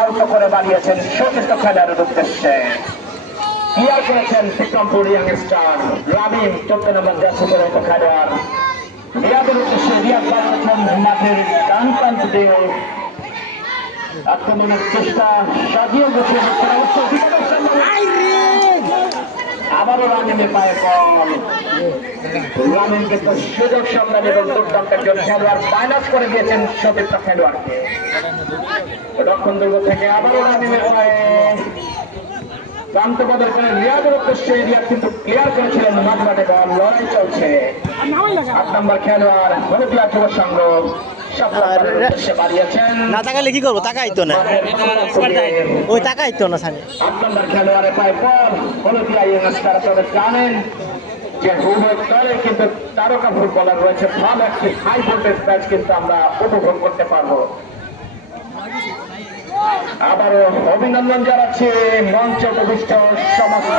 Out করে বাড়িয়েছেন সচেষ্ট খেলার উদ্দেশ্যে। ক্লিয়ার করেছেন বিক্রমপুর ইয়াংস্টার রামিম চোদ্দ নম্বর জার্সি খেলোয়াড়। রিয়াদের উদ্দেশ্যে রিয়াদ বাড়িয়েছেন মাঠের ডান প্রান্ত দিয়ে আক্রমণের চেষ্টা সাজিয়ে গুছিয়ে করা হচ্ছে বিপদের সম্ভাবনা। আবারও রানিমে পায়ে বল রানিম কিন্তু সুযোগ সন্ধান এবং দুর্দান্ত একজন খেলোয়াড় মাইনাস করে দিয়েছেন সতীর্থ খেলোয়াড়কে। রক্ষণ দুর্গ থেকে আবারও রানিমের পায়ে। প্রান্ত বদল করে রিয়াদ কিন্তু ক্লিয়ার করেছিলেন মাঠ মাঠে বল, লড়াই চলছে। আট নম্বর খেলোয়াড় হলদিয়া যুব সংঘ। বাড়িয়েছেন। না তাকালে কি করব? তাকাই তো না। ওই তাকাই তো না সামনে। যে উভয় দলে কিন্তু তারকা ফুটবলার রয়েছে। ভালো একটি হাই ভোল্টেজ ম্যাচ কিন্তু আমরা উপভোগ করতে পারব। আবারও অভিনন্দন জানাচ্ছি মঞ্চ উপবিষ্ট সমস্ত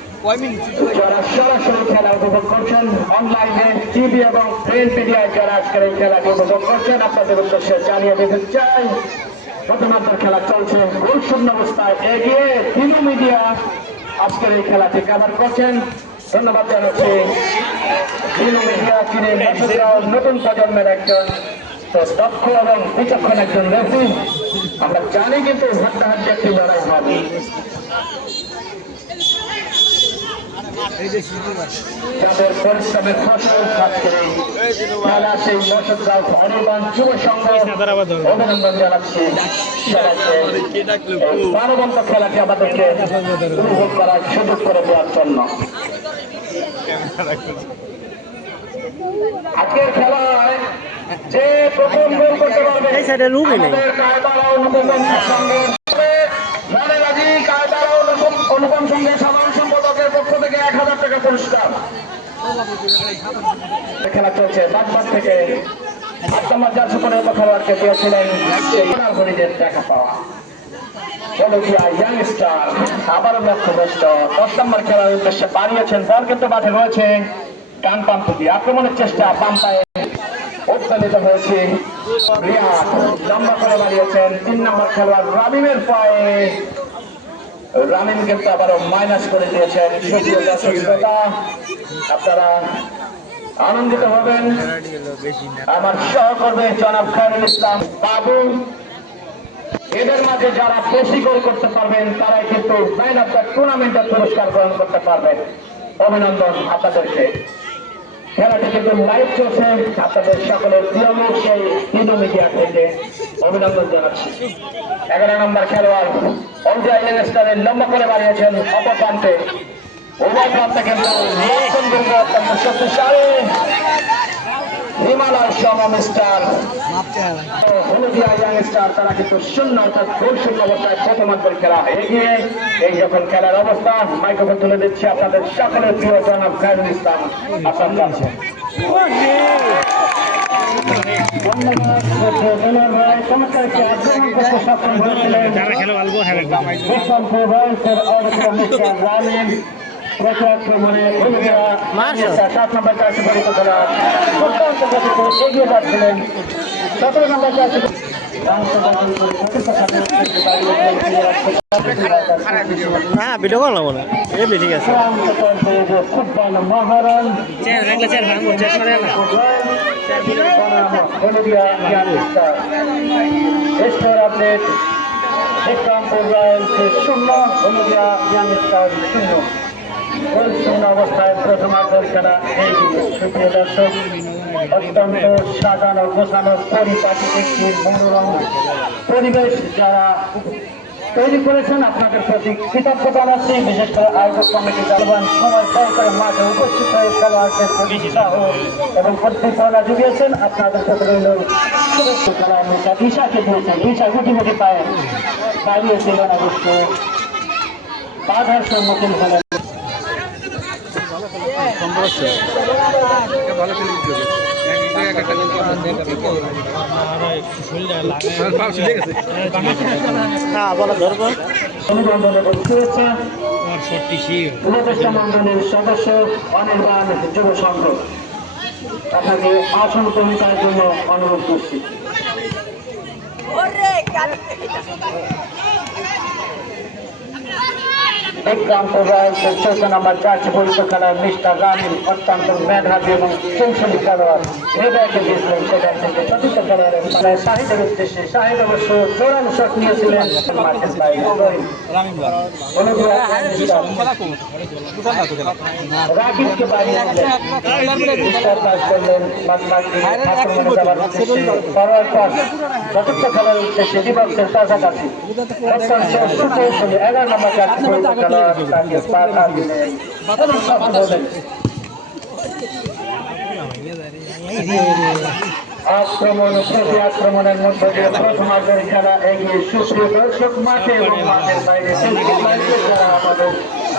যারা সরাসরি খেলা উপভোগ করছেন অনলাইনে টিভি এবং প্রিন্ট মিডিয়ায় যারা আজকের এই খেলাটি উপভোগ করছেন, আপনাদের উদ্দেশ্যে জানিয়ে দিতে চাই প্রথমার্ধের খেলা চলছে। গোল শূন্য অবস্থায় এগিয়ে তিনু মিডিয়া আজকের এই খেলাটি কভার করছেন। ধন্যবাদ জানাচ্ছি। তিনু মিডিয়া তিনি নতুন প্রজন্মের একজন দক্ষ এবং বিচক্ষণ একজন রেফি আমরা জানি কিন্তু হাড্ডাহাড্ডি একটি লড়াই হবে যাদের পরিশ্রমের ফসল এই খেলা সেই মশাদার অনির্বাণ যুব সংঘ অভিনন্দন জানাচ্ছি প্রাণবন্ত খেলাটি আমাদেরকে উপভোগ করার সুযোগ করে দেওয়ার জন্য। আজকের খেলায় যে প্রথম গোল করতে পারবে কায়দারা অনুপম সংঘের মনে রাজি কায়দারা অনুপম অনুপম পক্ষ থেকে এক হাজার টাকা পুরস্কার। খেলা চলছে বাদবাদ থেকে। আট নম্বর জার্সি পরে খেলোয়াড়কে দিয়েছিলেন হরিদের দেখা পাওয়া। দশ নম্বর খেলার উদ্দেশ্যে বাড়িয়েছেন বল কিন্তু মাঠে রয়েছে প্রান্ত দিয়ে। আক্রমণের চেষ্টা বাম পায়ে হয়েছে। রিয়াদ তিন নম্বর খেলোয়াড় রামিমের পায়ে রামিম কিন্তু আবারও মাইনাস করে দিয়েছেন আপনারা আনন্দিত হবেন। আমার সহকর্মী জনাব খায়রুল ইসলাম বাবু। এদের মাঝে যারা বেশি গোল করতে পারবেন, তারাই কিন্তু ম্যান অফ দ্য টুর্নামেন্টের পুরস্কার গ্রহণ করতে পারবেন। অভিনন্দন আপনাদেরকে। খেলাটি কিন্তু লাইভ চলছে। আপনাদের সকলের প্রিয় সেই হিন্দু মিডিয়া থেকে। অভিনন্দন জানাচ্ছি। এগারো নম্বর খেলোয়াড়, অঞ্জয় ইংলিস্টারের লম্বা করে বাড়িয়েছেন অপর প্রান্তে। কিন্তু তারা শূন্য অবস্থায় খেলা এই যখন খেলার অবস্থা তুলে আপনাদের সকলের প্রিয় জনাব খায়রুল ইসলাম আপনার পরিত খেলা দুর্দান্ত গতিতে এগিয়ে যাচ্ছিলেন সতেরো নম্বর চারশো না। ভিডিও কল না এমনি ঠিক আছে চেয়ার করে না স্কোর আপডেট বিক্রমপুর রয়্যালসে শূন্য, হলদিয়া ইয়াং স্টার শূন্য। গোল শূন্য অবস্থায় প্রথমার্ধের খেলা এই সুপ্রিয় দর্শক, অত্যন্ত সাজানো গোছানো পরিপাটি একটি মনোরম পরিবেশ যারা তৈরি করেছেন আপনাদের প্রতি কৃতজ্ঞ জানাচ্ছি। বিশেষ করে আয়োজক কমিটি জানবান সময় ব্যয় করে মাঠে উপস্থিত হয়ে খেলোয়াড়দের প্রতি উৎসাহ এবং উদ্দীপনা জুগিয়েছেন। আপনাদের প্রতি রইল ঈশাকে দিয়েছেন। ঈশা গুটি গুটি পায়ে দাঁড়িয়েছিলেন অবশ্য। বাধার সম্মুখীন হলেন। ভালো হ্যাঁ বলো ধরবো উপদেষ্টা মন্ডলীর সদস্য অনির্বাণ যুব সংঘ আপনাকে আসন কবিতার জন্য অনুরোধ করছি বিক্রম প্রবাস চৌদ্দ নম্বর চারটি পরীক্ষা খেলার মিস্টার রানিল অত্যন্ত মেধাবী এবং কৌশলী খেলোয়াড় হৃদয়কে দিয়েছিলেন সেখান থেকে চতুর্থ খেলোয়াড়ের মানে অনুগ্রহ চতুর্থ খেলার উদ্দেশ্যে দিবসের কাছাকাছি এগারো নম্বর আক্রমণ প্রতি আক্রমণের মধ্যে দিয়ে প্রথমার্ধের খেলা এগিয়ে সুপ্রিয় দর্শক মাঠে এবং মাঠের বাইরে আমাদের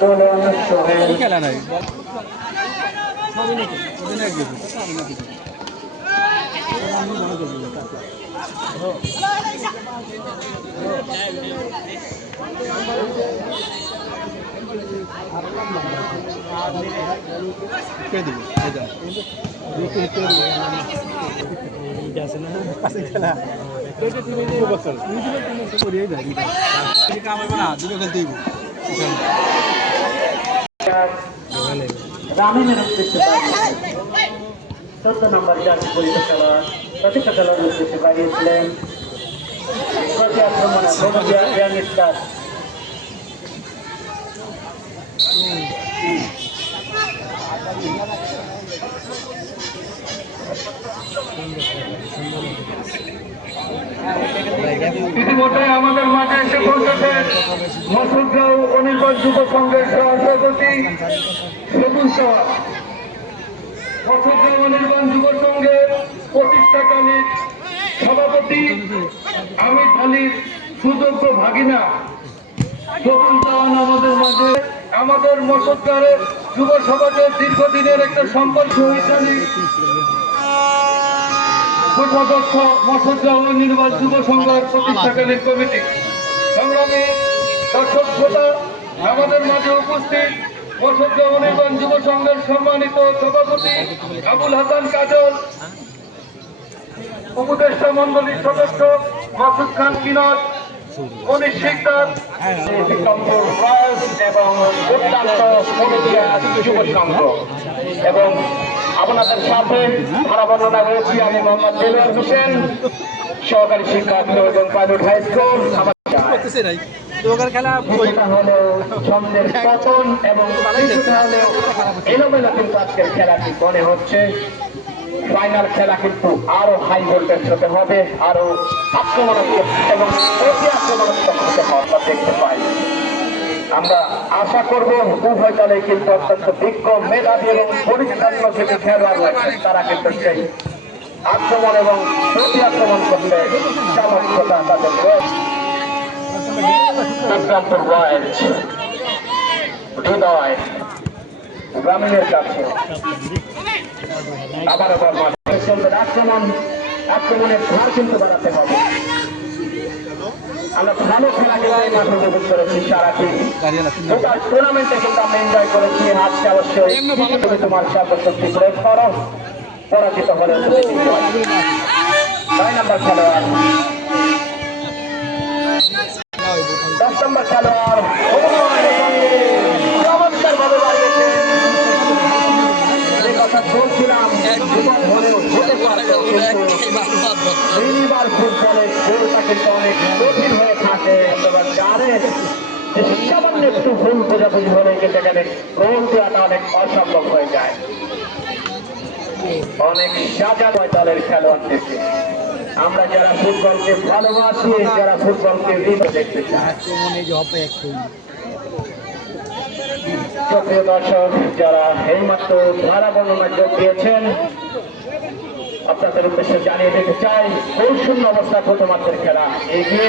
দোলন সোহেল খেলা নাই। কে দিব এটা রামিনের উদ্দেশ্যে চোদ্দ নম্বর জাতি পরীক্ষা খেলা প্রতিষ্ঠা খেলার উদ্দেশ্যে বাড়িয়েছিলেন প্রতি আক্রমণে ভোটিয়া ইয়াং স্টার ইতিমধ্যে আমাদের মাঠে এসে পৌঁছেছে মসুদগাঁও অনির্বাণ যুব সংঘের সভাপতি সবুজ সভা মসুদগাঁও অনির্বাণ যুব সংঘের প্রতিষ্ঠাকালীন সভাপতি আমির আলীর সুযোগ্য ভাগিনা। সবুজ দেওয়ান আমাদের মাঝে। আমাদের মসুদগাঁয়ের যুব সমাজের দীর্ঘদিনের একটা সম্পর্ক ইত্যাদি কোষাধ্যক্ষ মসুদ্দাহ নির্বাচন যুব সংঘের প্রতিষ্ঠাকালীন কমিটি। সংগ্রামী দর্শক শ্রোতা আমাদের মাঝে উপস্থিত মসুদ্দাহ নির্বাচন যুব সংঘের সম্মানিত সভাপতি আবুল হাসান কাজল, উপদেষ্টা মন্ডলীর সদস্য মাসুদ খান কিনর মনীষ শিকদার এবং আপনাদের সাথে ধারা বর্ণনা রয়েছি আমি মোহাম্মদ দেলোয়ার হোসেন সহকারী শিক্ষক এবং প্রাইভেট হাই স্কুল আমার খেলা পতন এবং কিছুটা হলেও এলোমেলো কিন্তু আজকের খেলাটি মনে হচ্ছে? ফাইনাল খেলা কিন্তু আরও হাই ভোল্টেজ হতে হবে আরও আক্রমণাত্মক এবং অতি আক্রমণাত্মক হতে হবে দেখতে পাই। আমরা আশা করব উভয় দলে কিন্তু অত্যন্ত বিজ্ঞ, মেধাবী এবং পরিচ্ছন্ন থেকে খেলোয়াড় রয়েছে তারা কিন্তু সেই আক্রমণ এবং প্রতি আক্রমণ করতে সামর্থ্যতা তাদের রয়েছে। গ্রামীণের কাছে। বর্মা আক্রমণ, আক্রমণের ধার কিন্তু বাড়াতে হবে। আমরা ভালো খেলা এই মাঠে উপভোগ করেছি সারাটি টোটাল টুর্নামেন্টে কিন্তু আমরা এনজয় করেছি আজকে অবশ্যই তুমি তোমার সর্বশক্তি প্রয়োগ করো পরাজিত হলে নয় নম্বর খেলোয়াড় দশ নম্বর খেলোয়াড় সামান্য একটু ভুল বোঝাবুঝি হলে কিন্তু এখানে গোল দেওয়াটা অনেক অসম্ভব হয়ে যায়। অনেক সাজানয় দলের খেলোয়াড়দেরকে আমরা যারা ফুটবলকে ভালোবাসি, যারা ফুটবলকে হৃদয় দেখতে চাই। প্রিয় দর্শক, যারা এইমাত্র ধারা বর্ণনা যোগ দিয়েছেন, আপনাদের উদ্দেশ্যে জানিয়ে দিতে চাই গোল শূন্য অবস্থা প্রথমার্ধের খেলা। এগিয়ে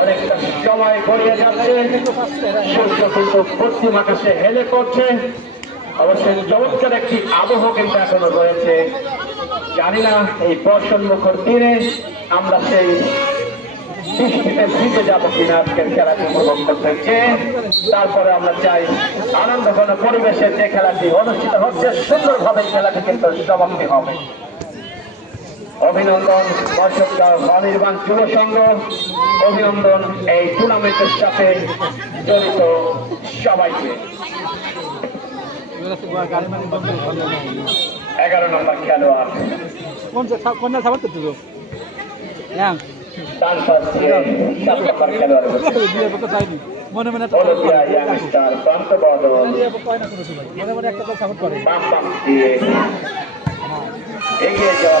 অনেকটা সময় যাচ্ছে। একটি রয়েছে। এই আমরা সেই বৃষ্টিতে ভিজে যাব কিনা আজকের খেলাটি উপভোগ করতে তারপরে আমরা চাই আনন্দ ঘন পরিবেশে যে খেলাটি অনুষ্ঠিত হচ্ছে, সুন্দরভাবে খেলাটি কিন্তু সমাপ্তি হবে। অভিনন্দন দর্শকদার অনির্বাণ যুব সংঘ। অভিনন্দন এই টুর্নামেন্টের সাথে জড়িত সবাইকে। এগারো নম্বর খেলোয়াড়। কোনো মনে মনে একটা সাপোর্ট করে বাম বাম দিয়ে এগিয়ে যাওয়া কিছু